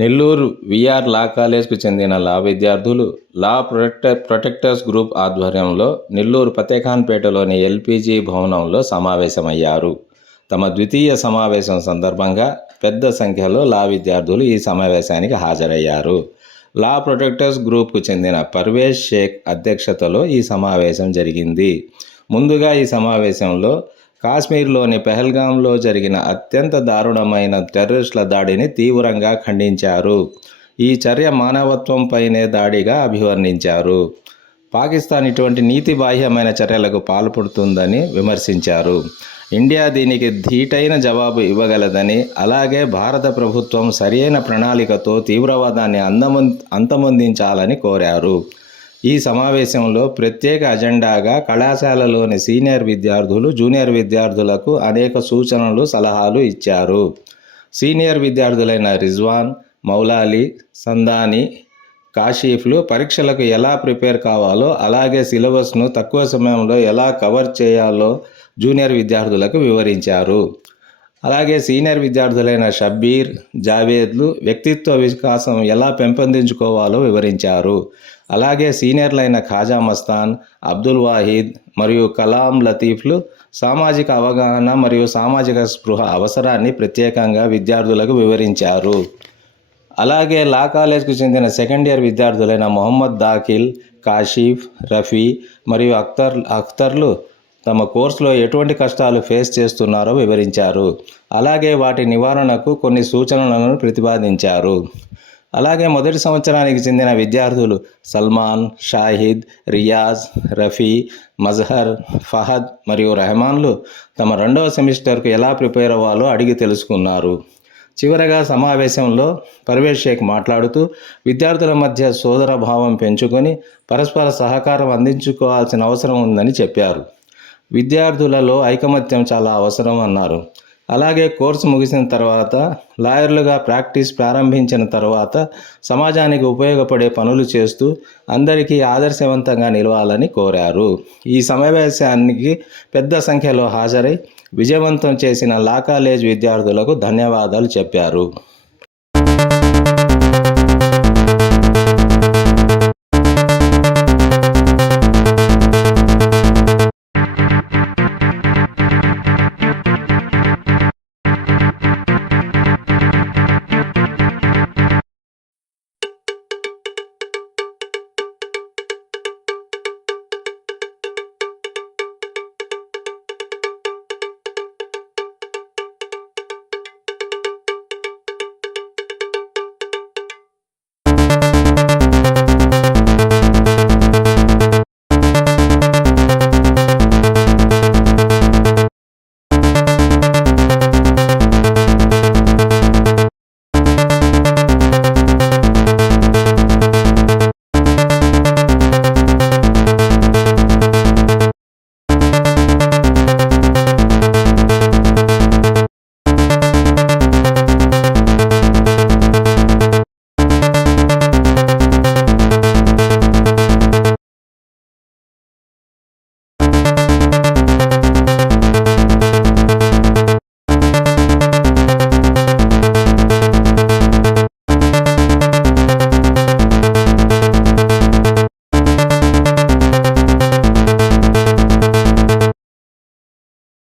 Nellore VR లా కాలేజ్కు చెందిన లా విద్యార్థులు లా protectors group ఆధ్వర్యంలో నెల్లూరు ఫతేఖాన్పేటలోని ఎల్పీజీ భవనంలో సమావేశమయ్యారు. తమ ద్వితీయ సమావేశం సందర్భంగా పెద్ద సంఖ్యలో లా విద్యార్థులు ఈ సమావేశానికి హాజరయ్యారు. లా ప్రొటెక్టర్స్ గ్రూప్కు చెందిన పర్వేజ్ షేక్ అధ్యక్షతలో ఈ సమావేశం జరిగింది. ముందుగా ఈ సమావేశంలో కాశ్మీర్లోని పెహల్గాంలో జరిగిన అత్యంత దారుణమైన టెర్రరిస్టుల దాడిని తీవ్రంగా ఖండించారు. ఈ చర్య మానవత్వంపైనే దాడిగా అభివర్ణించారు. పాకిస్తాన్ ఇటువంటి నీతిబాహ్యమైన చర్యలకు పాల్పడుతుందని విమర్శించారు. ఇండియా దీనికి ధీటైన జవాబు ఇవ్వగలదని, అలాగే భారత ప్రభుత్వం సరైన ప్రణాళికతో తీవ్రవాదాన్ని అంతమొందించాలని కోరారు. ఈ సమావేశంలో ప్రత్యేక అజెండాగా కళాశాలలోని సీనియర్ విద్యార్థులు జూనియర్ విద్యార్థులకు అనేక సూచనలు, సలహాలు ఇచ్చారు. సీనియర్ విద్యార్థులైన రిజ్వాన్, మౌలాలి, సందాని, కాషిఫ్లు పరీక్షలకు ఎలా ప్రిపేర్ కావాలో, అలాగే సిలబస్ను తక్కువ సమయంలో ఎలా కవర్ చేయాలో జూనియర్ విద్యార్థులకు వివరించారు. అలాగే సీనియర్ విద్యార్థులైన షబ్బీర్, జావేద్లు వ్యక్తిత్వ వికాసం ఎలా పెంపొందించుకోవాలో వివరించారు. అలాగే సీనియర్లైన ఖాజా మస్తాన్, అబ్దుల్ వాహిద్ మరియు కలాం లతీఫ్లు సామాజిక అవగాహన మరియు సామాజిక స్పృహ అవసరాన్ని ప్రత్యేకంగా విద్యార్థులకు వివరించారు. అలాగే లా కాలేజ్కు చెందిన సెకండ్ ఇయర్ విద్యార్థులైన మొహమ్మద్ దాఖిల్, కాషిఫ్, రఫీ మరియు అఖ్తర్లు తమ కోర్సులో ఎటువంటి కష్టాలు ఫేస్ చేస్తున్నారో వివరించారు. అలాగే వాటి నివారణకు కొన్ని సూచనలను ప్రతిపాదించారు. అలాగే మొదటి సంవత్సరానికి చెందిన విద్యార్థులు సల్మాన్, షాహిద్, రియాజ్, రఫీ, మజహర్, ఫహద్ మరియు రెహమాన్లు తమ రెండవ సెమిస్టర్కు ఎలా ప్రిపేర్ అవ్వాలో అడిగి తెలుసుకున్నారు. చివరగా సమావేశంలో పర్వేజ్ షేక్ మాట్లాడుతూ విద్యార్థుల మధ్య సోదర భావం పెంచుకొని పరస్పర సహకారం అందించుకోవాల్సిన అవసరం ఉందని చెప్పారు. విద్యార్థులలో ఐకమత్యం చాలా అవసరం అన్నారు. అలాగే కోర్సు ముగిసిన తర్వాత లాయర్లుగా ప్రాక్టీస్ ప్రారంభించిన తర్వాత సమాజానికి ఉపయోగపడే పనులు చేస్తూ అందరికీ ఆదర్శవంతంగా నిలవాలని కోరారు. ఈ సమావేశానికి పెద్ద సంఖ్యలో హాజరై విజయవంతం చేసిన లా కాలేజ్ విద్యార్థులకు ధన్యవాదాలు చెప్పారు.